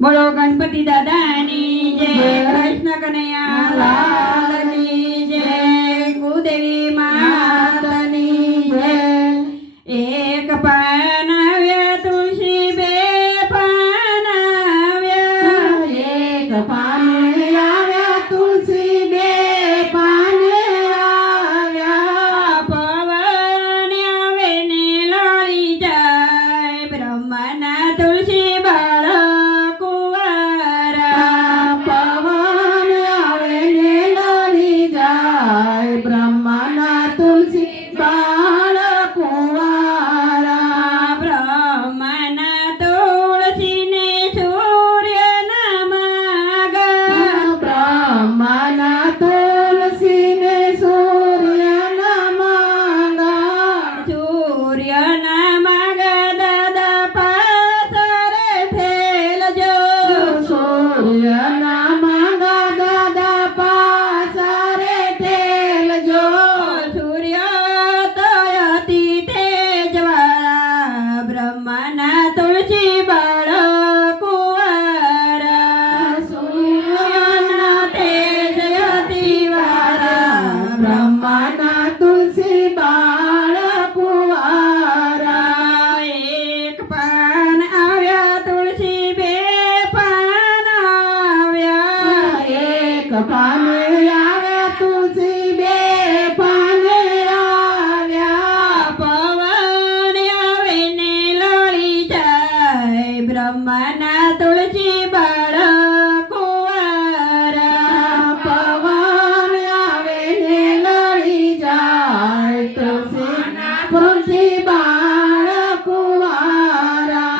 બોલો ગણપતિ દાદાની જય, કૃષ્ણ કનૈયા લાલની જય, કુદેવી માતની જય. એક પાન આવ્યા તુલસી, બે પાન આવ્યા. એક પાને આવ્યા તુલસી, બે પાને આવ્યા. પવન આવે ને લોળી જાય, બ્રહ્માના તુલસી બાળક કુંવારા. પવન આવે ને લડી જાય, બ્રહ્માના તુલસી બાળ કુંવારા. બ્રહ્માના તુલસીને સૂર્યના માગા, બ્રહ્માના તુલસીને સૂર્યના માંગા. સૂર્યના માગા દાદા પાસરે થેલજો. સૂર્યના માંગા દાદા પાસરે તેલજો. સૂર્ય તો અતિ તેજવાળા, બ્રહ્માના તુલસી બાળક કુંવારા. સૂર્યના તેજ અતિવાળા, બ્રહ્માના તુલસી બાળ કુંવારા. એક પાન આવ્યા તુલસી, બે પાન આવ્યા. એક પાને આવ્યા તુલસી, બે પાને આવ્યા. પવન આવે ને લોળી જાય, બ્રહ્માના તુલસી બાળક કુંવારા. પવન આવે ને લડી જાય, તુલસી બાળ કુંવારા.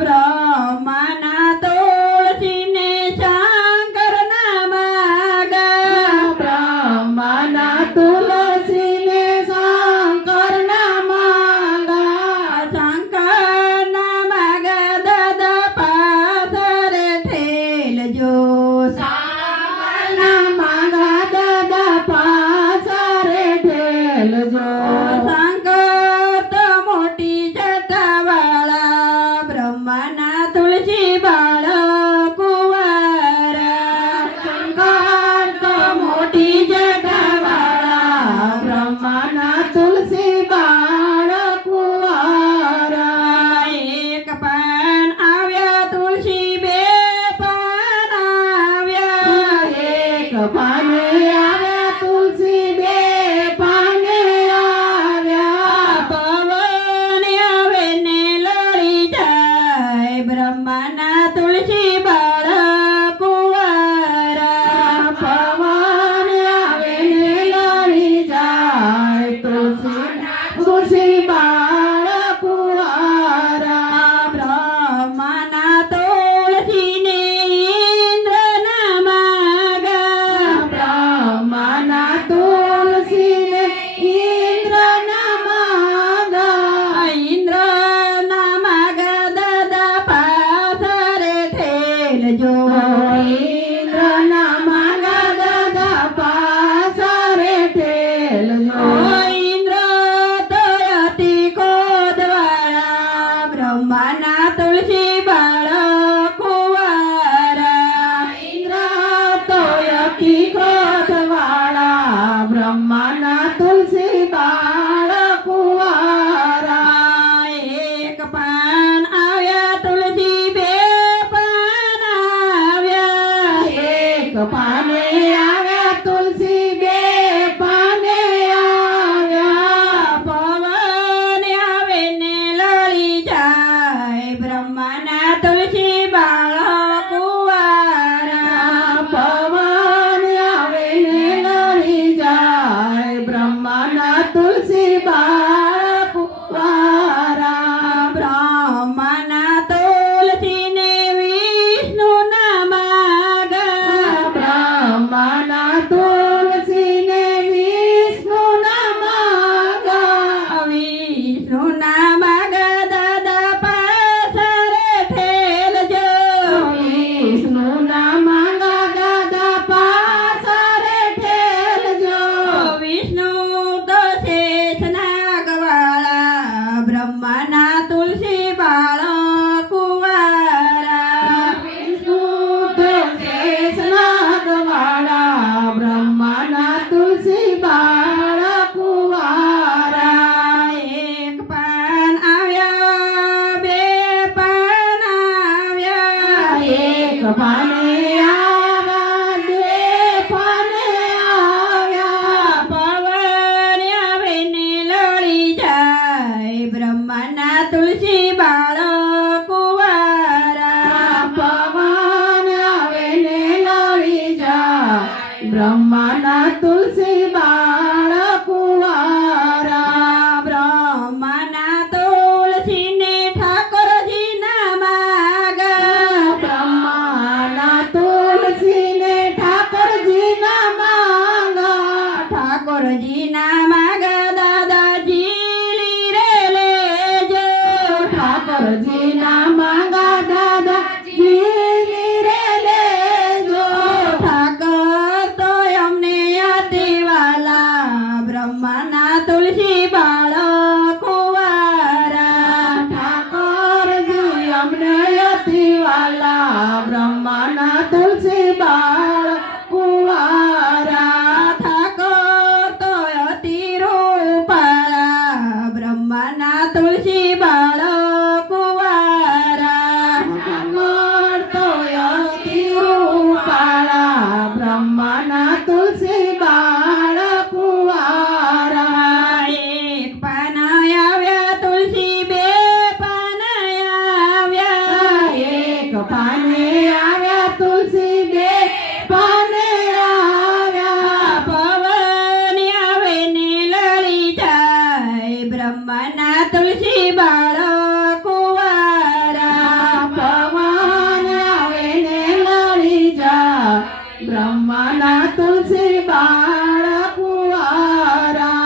બ્રહ્માના તુલસીને શંકરના માગા, બ્રહ્માના તુલસીને શંકરના માંગા. શંકરના માગા દાદા પાસરે થેલજો. શંકરના માંગા દાદા પાસરે ઢેલજો. શંકર તો મોટી જટાવાળા, બ્રહ્માના તુલસી બાળક કુંવારા. શંકર તો મોટી જટાવાળા, બ્રહ્માના તુલસી બાળ કુંવારા. એક પાન આવ્યા તુલસી, બે પાન આવ્યા. એક પાને આવ્યા તુલસી, બે પાને આવ્યા. પવન આવે ને લોળી જાય, બ્રહ્માના તુલસી બાળક કુંવારા. પવન આવે ને લડી જાય, તુલસી બાળ કુંવારા. બ્રહ્માના તુલસીને ઇન્દ્રના માગા, બ્રહ્માના તુલસીને ઇન્દ્રના માંગા. ઇન્દ્રના માગા દાદા પાસરે થેલજો. ઇન્દ્રના માંગા દાદા પાસરે ઢેલજો. ઇન્દ્ર તો અતિ ક્રોધવાળા, બ્રહ્માના તુલસી બાળક કુંવારા. ઇન્દ્ર તો અતિ ક્રોધવાળા, બ્રહ્માના તુલસી બાળ કુંવારા. એક પાન આવ્યા તુલસી, બે પાન આવ્યા. એક પાને આવ્યા તુલસી, બે પાને આવ્યા. પવન આવે ને લોળી જાય, બ્રહ્માના તુલસી પાને આવ્યા બે પાને આવ્યા પવન આવે ને લડી જાય બ્રહ્માના તુલસી બાળક કુંવારા પવન આવે ને લડી જાય બ્રહ્માના તુલસી બાળ કુંવારા બ્રહ્માના તુલસીને ઠાકોરજીના માગા બ્રહ્માના તુલસીને ઠાકોરજીના માંગા ઠાકોરજીના માગા દાદાજી લીરે લેજો ઠાકોરજીના માંગા દાદાજી રે લેજો ઠાકર તો અમને અતિવાલા બ્રહ્માના તુલસી બાળક કુંવારા ઠાકોરજી અમને અતિવાલા બ્રહ્માના તુલસી બાળ કુંવારા ઠાકોર તો અતિ રૂપાળા બ્રહ્માના તુલસી બાળક કુંવારા અમર તો અતિ રૂપાળા બ્રહ્માના તુલસી બાળ કુંવારા એક પાન આવ્યા તુલસી બે પાન આવ્યા એક પાને આવ્યા તુલસી બે પાને આવ્યા પવન આવે ને લડી જાય બ્રહ્માના તુલસી બાળક કુંવારા પવન આવે ને લડી જા બ્રહ્માના તુલસી બાળ કુંવારા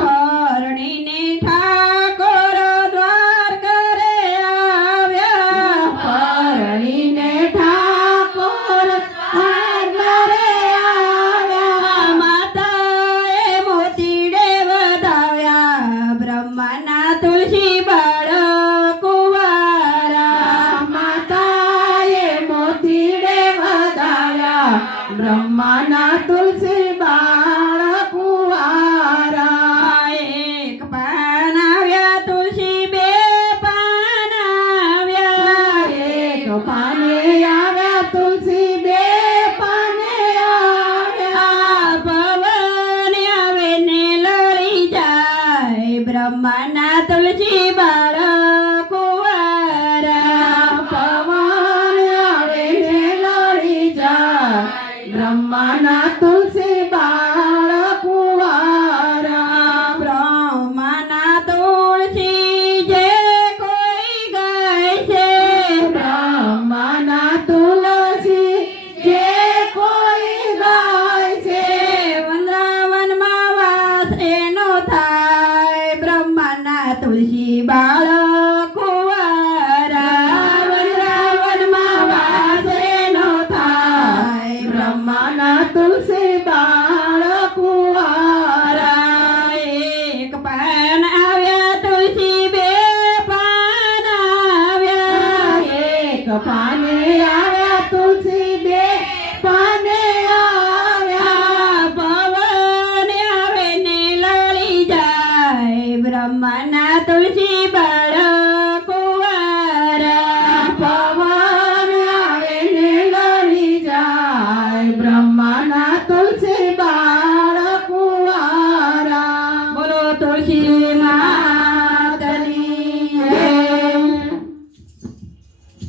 પરણીને ઠાકોર દ્વાર કરે આવ્યા પરણીને ઠાકોર આંગણે આવ્યા માતાએ મોતીડે વધાવ્યા બ્રહ્માના તુલસી બાળક કુંવારા માતાએ મોતીડે વધાવ્યા બ્રહ્માના તુલસી બાળ કુંવારા એક પાન આવ્યા તુલસી બે પાન આવ્યા એક પાને આવ્યા તુલસી બે પાને આવ્યા પવન આવે ને લડી જાય બ્રહ્માના તુલસી બાળક કુંવારા પવન આવે ને લડી જા બ્રહ્માના તુલસી બાળ કુંવારા બ્રહ્માના તુલસી જે કોઈ ગાય છે બ્રહ્માના તુલસી જે કોઈ ગાય છે વૃંદાવનમાં વાસ એનો થાય બ્રહ્માના તુલસી બાળક કુંવારા વૃંદાવનમાં વાસ એનો થાય બ્રહ્માના તુલસી બાળ કુંવારા એક પાન આવ્યા તુલસી બે પાન આવ્યા એક પાને આવ્યા તુલસી